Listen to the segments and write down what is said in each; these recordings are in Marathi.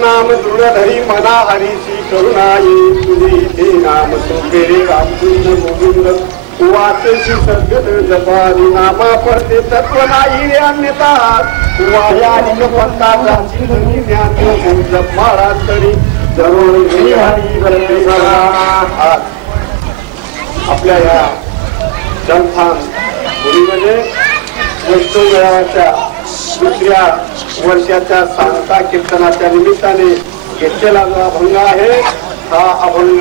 नाम दृढधरी मना हरीची करुणा ये तुझे ते नाम सोपे रामचंद गोविंद वाचेशी सद्गत जपारी नामा पडते तत्व नाही रे अन्यथा वाया पंथाचा चिंतनी ज्ञान जप महाराज तरी जरूर हरी आपल्या या जनस्थान पुरीमध्ये वैष्णवच्या दुसऱ्या वर्षाच्या सांगता कीर्तनाच्या निमित्ताने घेतलेला जो अभंग आहे हा अभंग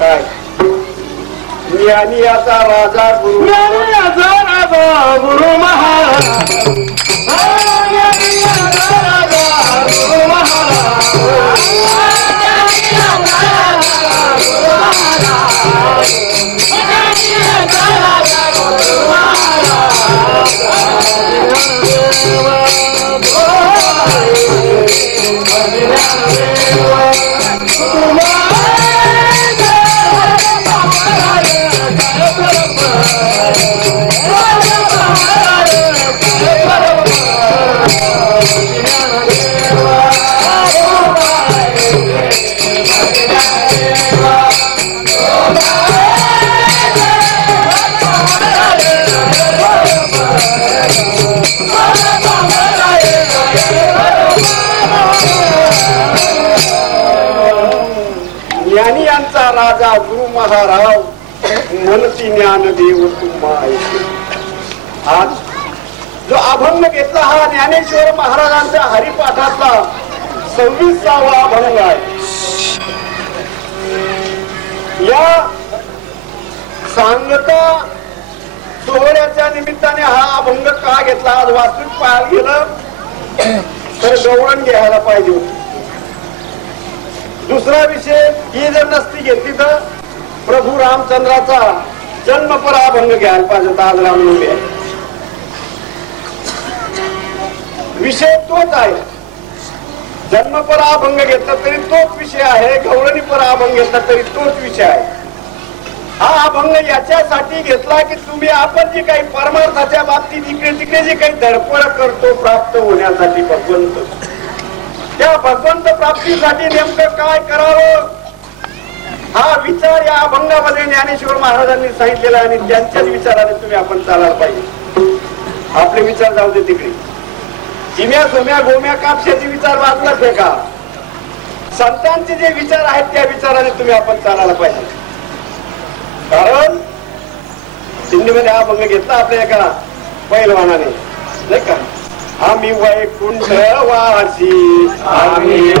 काय ज्ञानियाचा राजा गुरु महाराज राजा गुरु महाराज मनसी ज्ञानदेव तुम्हा. आज जो अभंग घेतला हा ज्ञानेश्वर महाराजांच्या हरिपाठातला 26वा अभंग आहे. या सांगता सोहळ्याच्या निमित्ताने हा अभंग का घेतला. आज वास्तविक पाहायला गेलं तर गवळण घ्यायला पाहिजे होती. दुसरा विषय ही जर नसती घेतली तर प्रभू रामचंद्राचा जन्मपरा अभंग घ्यायला पाहिजे. आज रामनवमी आहे. विषय तोच आहे. जन्मपरा अभंग घेतला तरी तोच विषय आहे. गवळणीपरा अभंग घेतला तरी तोच विषय आहे. हा अभंग याच्यासाठी घेतला की तुम्ही आपण जे काही परमार्थाच्या बाबतीत इकडे तिकडे जे काही धडपड करतो प्राप्त होण्यासाठी भगवंत, त्या भगवंत प्राप्तीसाठी नेमकं काय करावं हा विचार या अभंगामध्ये ज्ञानेश्वर महाराजांनी सांगितलेला आणि त्यांच्याच विचाराने तुम्ही आपण चालायला पाहिजे. आपले विचार जाऊ दे तिकडे. जिम्या सोम्या गोम्या कापशाचे विचार बाजूला फेका. संतांचे जे विचार आहेत त्या विचाराने तुम्ही आपण चालायला पाहिजे. कारण सिंधीमध्ये हा अभंग घेतला आपल्या एका पैलवानाने नाही का. आम्ही वैकुंठ वासी आम्ही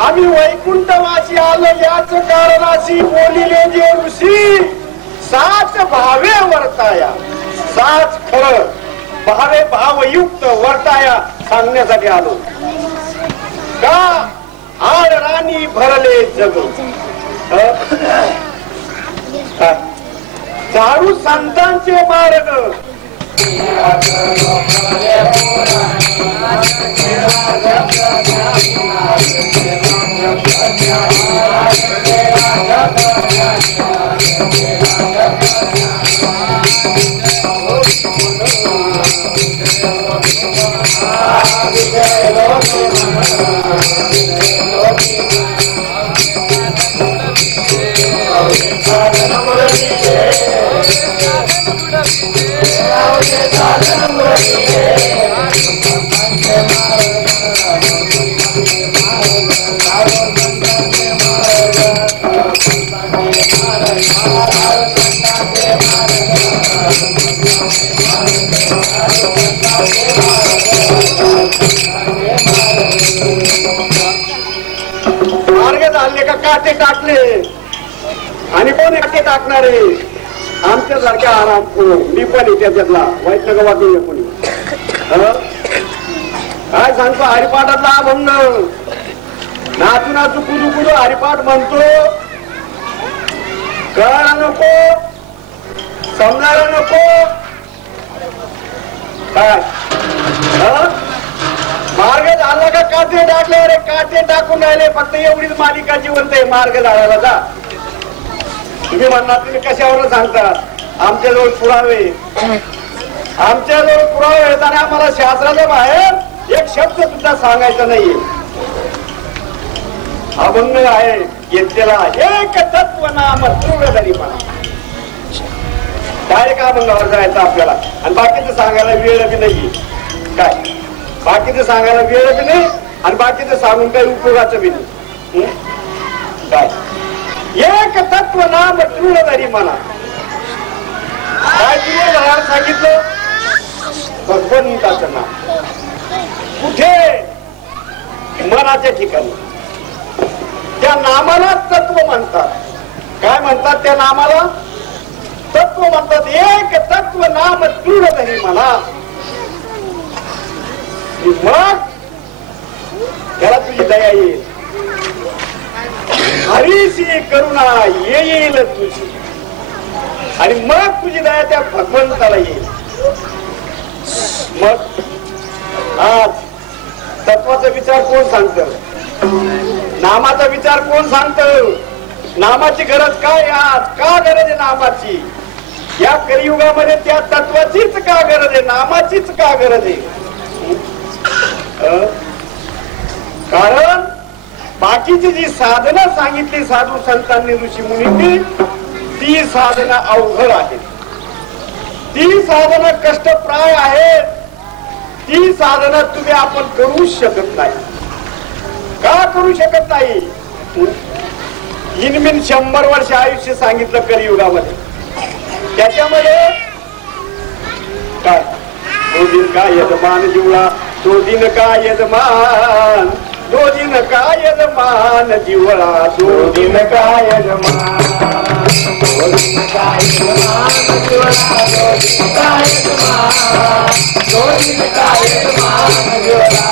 आम्ही वैकुंठवासी आलो याच कारणाशी बोलिले जे ऋषी साच भावे वर्ताया. साच खर भावे भावयुक्त वर्ताया सांगण्यासाठी आलो. का आड राणी भरले जग. झाडू संतांचे मार्ग काटे टाकले आणि कोण काटे टाकणारे आमच्यासारख्या आराम मी पण त्याच्यातला वाईट नका वाटून कोणी काय सांगतो हरिपाठातला अभंग नाचू नाचू कुदू कुदू हरिपाठ म्हणतो कळायला नको समजायला नको काय मार्ग झाला का काटे टाकले अरे काटे टाकून राहिले फक्त एवढीच मालिका जिवंत आहे मार्ग झाडाला जा तुम्ही म्हणणार तुम्ही कशावर सांगतात आमच्याजवळ पुरावे आमच्याजवळ पुरावे येताना आम्हाला शास्त्राच्या बाहेर एक शब्द सुद्धा सांगायचा नाहीये अभंग आहे घेतलेला एक तत्व नाम तृणधरीपणा डायरेक्ट अभंगावर जायचं आपल्याला आणि बाकीचं सांगायला वेळ बी नाहीये काय बाकीचं सांगायला वेळ बी नाही आणि बाकीचं सांगून काही उपयोगाचं बी नाही काय एक तत्व नाम तृणधरीपणा काय तुम्ही सांगितलं भगवंताचं नाम कुठे मनाच्या ठिकाणी त्या नामाला तत्व म्हणतात काय म्हणतात त्या नामाला तत्व म्हणतात एक तत्व नाम तृणधरीपणा मग त्याला तुझी दया येईल हरीची करुणा येईल तुझी आणि मग तुझी दया त्या भगवंताला येईल मग आज तत्वाचा विचार कोण सांगत नामाचा विचार कोण सांगत नामाची गरज काय आज का गरज आहे नामाची या कलियुगामध्ये त्या तत्वाचीच का गरज आहे नामाचीच का गरज आहे कारण बाकीची जी साधना सांगितली साधू संतांनी ऋषी मुनींनी ती साधना अवघड आहे ती साधना कष्टप्राय आहे ती साधना तुम्ही आपण करू शकत नाही का करू शकत नाही इनमिन 100 वर्ष आयुष्य सांगितलं कलियुगामध्ये त्याच्यामध्ये काय दो दिन का यजमान जीवला दो दिन का यजमान दो दिन का यजमान जीवळा दो दिन का यजमान दो दिन का यजमान जीवळा दो दिन का यजमान दो दिन का यजमान जीवळा